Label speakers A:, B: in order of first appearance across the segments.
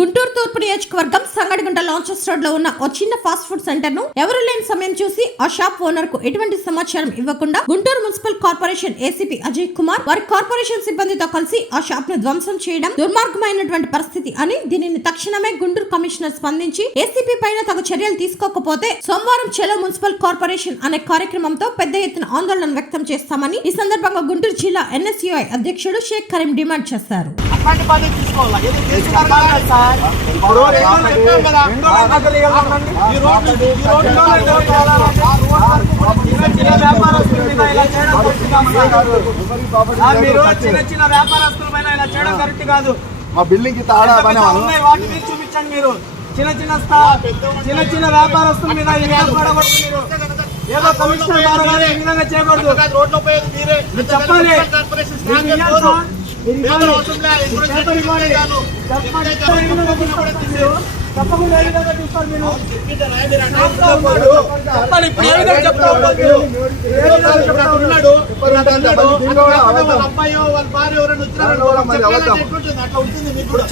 A: గుంటూరు తూర్పు నియోజకవర్గం సంగడిగుంట లాంచెస్ రోడ్లో ఉన్న ఓ చిన్న ఫాస్ట్ ఫుడ్ సెంటర్ను ఎవరు లేని సమయం చూసి ఆ షాప్ ఓనర్కు ఎటువంటి సమాచారం ఇవ్వకుండా Guntur municipal corporation ACP Ajay Kumar వారి కార్పొరేషన్ సిబ్బందితో కలిసి ఆ షాప్ను ధ్వంసం చేయడం దుర్మార్గమైనటువంటి పరిస్థితి అని దీనిని తక్షణమే గుంటూరు కమిషనర్ స్పందించి ఏసీపీ పైన తగు చర్యలు తీసుకోకపోతే సోమవారం చెలో మున్సిపల్ కార్పొరేషన్ అనే కార్యక్రమంతో పెద్ద ఎత్తున ఆందోళన వ్యక్తం చేస్తామని ఈ సందర్భంగా గుంటూరు జిల్లా ఎన్ఎస్యుఐ అధ్యక్షుడు షేక్ కరీం డిమాండ్ చేశారు.
B: అట్లాంటి పని తీసుకోవాలా? ఏదో తీసుకున్నారు కదా సార్?
C: ఇప్పుడు
B: రెండు రోజులు చెప్పాం కదా.
C: రెండు రోజులు అసలు ఇవ్వాలండి.
B: ఈ రోడ్డు ఈ రోడ్డు లో ఏదో చేయాలంటే ఆ రోడ్డు వరకు చిన్న చిన్న వ్యాపారస్తుల మీద ఇలా చేయడం కరెక్ట్ కాదు. ఆ మీరు చిన్న చిన్న వ్యాపారస్తుల పైన ఇలా చేయడం కరెక్ట్ కాదు.
C: మా బిల్డింగ్కి తాడా
B: ఉన్నాయి వాటి మీద చూపించండి మీరు. చిన్న చిన్న చిన్న చిన్న వ్యాపారస్తుల మీద ఈ విధంగా పడకూడదు మీరు. ఏదో కమిషనర్ గారు కానీ ఈ విధంగా చేయకూడదు.
D: రోడ్లో
B: సార్. తప్పకుండా ఏ విధంగా మీరు. చెప్పండి. ఇప్పుడు ఏ విధంగా.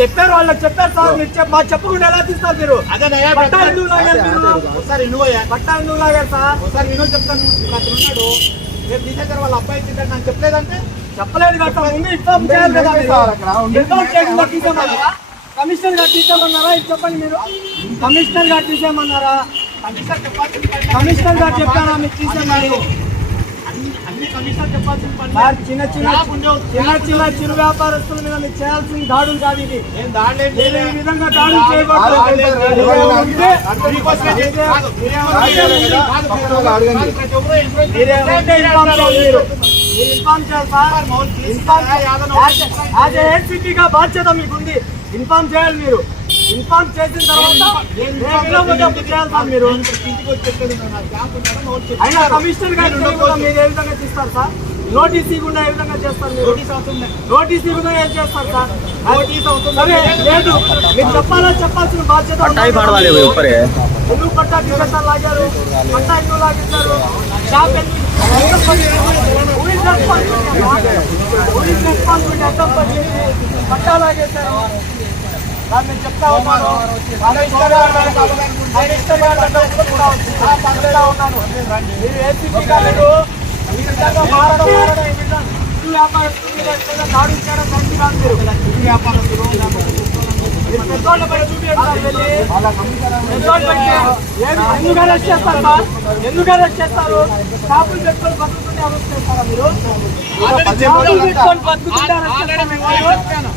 B: చెప్పారు వాళ్ళకి చెప్పారు సార్. మీరు చెప్ప మాకు చెప్పకుండా ఎలా తీస్తారు మీరు?
D: అదేనయ్యా,
B: పట్టా ఎందుకు లాగారు మీరు?
D: ఒకసారి.
B: పట్టా ఎందుకు లాగారు సార్?
D: ఒకసారి విను చెప్తాను. అతను ఉన్నాడు. రేపు నీ దగ్గర వాళ్ళ అబ్బాయి తింటాడు. నాకు చెప్పలేదంటే
B: చెప్పలేదు కదా. ముందు ఇన్ఫార్మ్ చేయాలి కదా ఇన్ఫార్మ్ చేయకుండా తీసేమన్నారా కమిషనర్ గారు తీసేమన్నారా ఇది చెప్పండి మీరు. కమిషనర్ గారు తీసేయమన్నారా?
D: కమిషనర్
B: గారు చెప్పారా? మీకు తీసేమని
D: అన్ని అన్ని కమిషనర్ చెప్పాల్సిన పని
B: సార్ చిన్న చిన్న చిన్న చిన్న చిరు వ్యాపారస్తుల మీద మీరు చేయాల్సిన దాడులు కాదు ఇది.
D: ఏం.
B: ఈ విధంగా దాడులు చేయకూడదు ఇన్ఫార్మ్ చేయాలి సార్. యాజ్ బాధ్యత మీకుంది. ఇన్ఫార్మ్ చేయాలి మీరు. ఇన్ఫార్మ్ చేసిన తర్వాత మీరు? అయినా కమిషనర్ గారు మీరు ఏ విధంగా తీస్తారు సార్? నోటీస్ ఇవ్వకుండా ఏ విధంగా చేస్తారు మీరు?
D: నోటీస్
B: ఇవ్వకుండా ఏం చేస్తారు సార్? సరే
D: లేదు.
B: మీరు చెప్పాలా చెప్పాల్సిన బాధ్యత ఎందుకు పట్టా దిగసాలు లాగారు పట్టా ఎందుకు లాగేశారు షాప్ ఎందుకు Who is responsible? Who అర్థం పడింది. పట్టా లాగేశారు సార్ నేను చెప్తా ఉన్నాను కమిషనర్ గారు ఉన్నాను మీరు ఏసీపీ ఈ విధంగా మారడం మారడం ఈ విధంగా దాడులు చేయడం మంచి కాదు మీరు ఎందుకు అరెస్ట్ చేస్తారు సార్? ఎందుకు అరెస్ట్ చేస్తారు? షాపులు పెట్టుకొని బతుకుంటే అరెస్ట్ చేస్తారా మీరు షాపులు పెట్టుకొని బతుకుతుంటే అరెస్ట్
D: ఆల్రెడీ
B: చేస్తారా